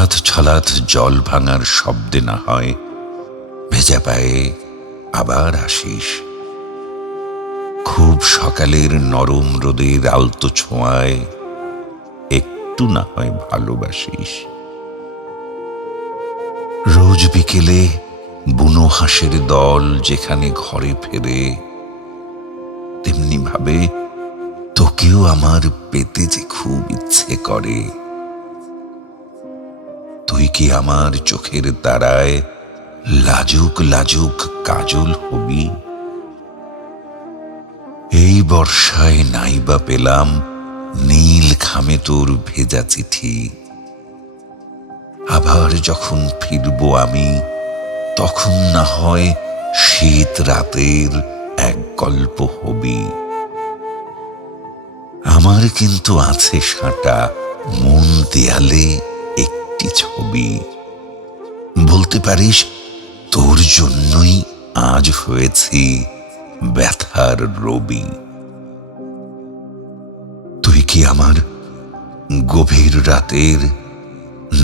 ছলাৎ ছলাৎ জল ভাঙার শব্দে না হয় ভেজা পায়ে আবার আসিস। খুব সকালের নরম রোদের আলতো ছোঁয়ায় একটু না হয় ভালোবাসিস। রোজ বিকেলে বুনো হাঁসের দল যেখানে ঘরে ফেরে, তেমনি ভাবে তোকেও আমার পেতে যে খুব ইচ্ছে করে। তুই কি আমার চোখের তারায় লাজুক লাজুক কাজল হবি? এই বর্ষায় নাইবা পেলাম নীল খামে তোর ভেজা চিঠি। আবার যখন ফিরবো আমি, তখন না হয় শীত রাতের এক গল্প হবি। আমার কিন্তু আছে সাঁটা মন দেয়ালে একটি ছবি। বলতে পারিস তোর জন্যই আজ হয়েছি ব্যথার রবি। তুই কি আমার গভীর রাতের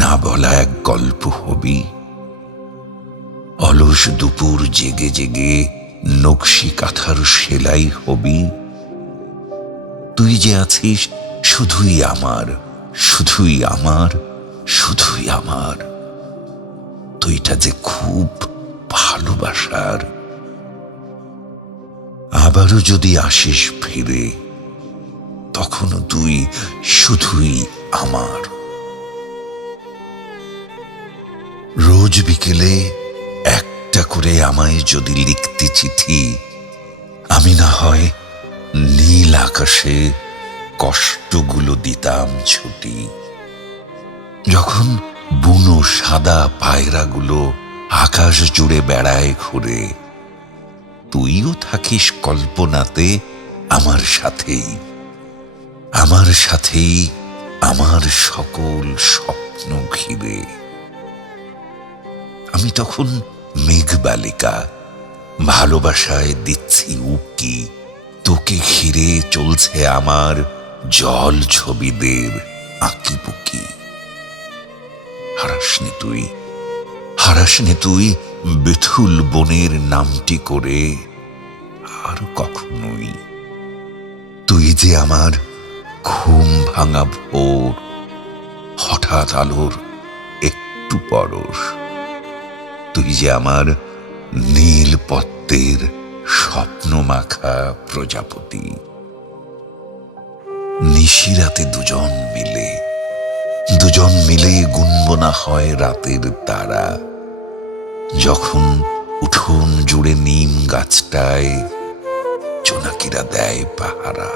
না বলা এক গল্প হবি? অলস দুপুর জেগে জেগে নকশি কাঁথার সেলাই হবি? তুই যে আছিস শুধুই আমার, শুধুই আমার, শুধুই আমার। তুইটা যে খুব ভালোবাসার। আবারও যদি আসিস ফিরে, তখনও তুই শুধুই আমার। রোজ বিকেলে একটা করে আমায় যদি লিখতি চিঠি, আমি না হয় নীল আকাশে কষ্টগুলো দিতাম ছুটি। যখন বুনো সাদা পায়রাগুলো আকাশ জুড়ে বেড়ায় ঘুরে, তুইও থাকিস কল্পনাতে আমার সাথেই, আমার সাথেই আমার সকল স্বপ্ন ঘিরে। আমি তখন মেঘবালিকা, ভালোবাসায় দিচ্ছি উকি। তোকে ঘিরে চলছে আমার জল ছবিদের আঁকিবুকি। হারাসনি তুই, হারাসনি তুই বেথুল বনের নামটি করে আর কখনোই। তুই যে আমার ঘুম ভাঙা ভোর, হঠাৎ আলোর একটু পরশ। তুই যে আমার নীল পদ্মের স্বপ্ন মাখা প্রজাপতি। নিশিরাতে দুজন মিলে গুনব না হয় রাতের তারা, যখন উঠোন জুড়ে নিম গাছটায় জোনাকিরা দেয় পাহারা।